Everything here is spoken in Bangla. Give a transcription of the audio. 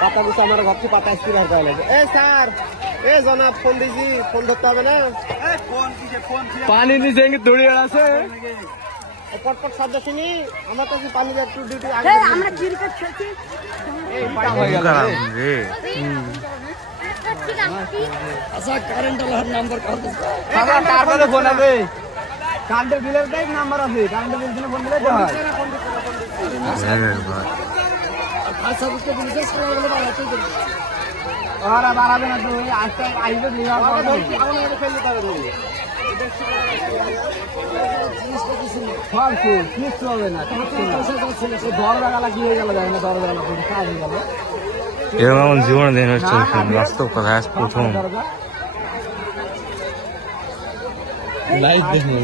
পাতা দিচ্ছে আমার ভাবছি পাতা স্ত্রী ভার পাওয়া লাগে। এ স্যার এ জনাব ফোন দিছি, ফোন ধরতে হবে না? পানি নিচে দড়ি আছে পটপট শব্দ শুনি আমার কাছে পানি একটু ডিউটি আমরা ক্রিকেট খেলছি আচ্ছা কারেন্ট আলার নাম্বার কার ফোন আছে কারেন্টের বিলের দেখ নাম্বার আছে কারেন্টের বিল ফোন দিলে তো হয় খাসা বুঝতে পুলিশে করা গেলে বাড়াতে দিবে ওরা বাড়াবে না তো আজকে আইবে নিয়া আমাদের ফেলতে পারে ফালতু কিছু হবে না দরজা গালা কি হয়ে গেল যায় না দরজা গালা পুরো কাজ হয়ে গেল এরকম জীবনে দিন হচ্ছে বাস্তব কথা আজ প্রথম লাইভ দেখুন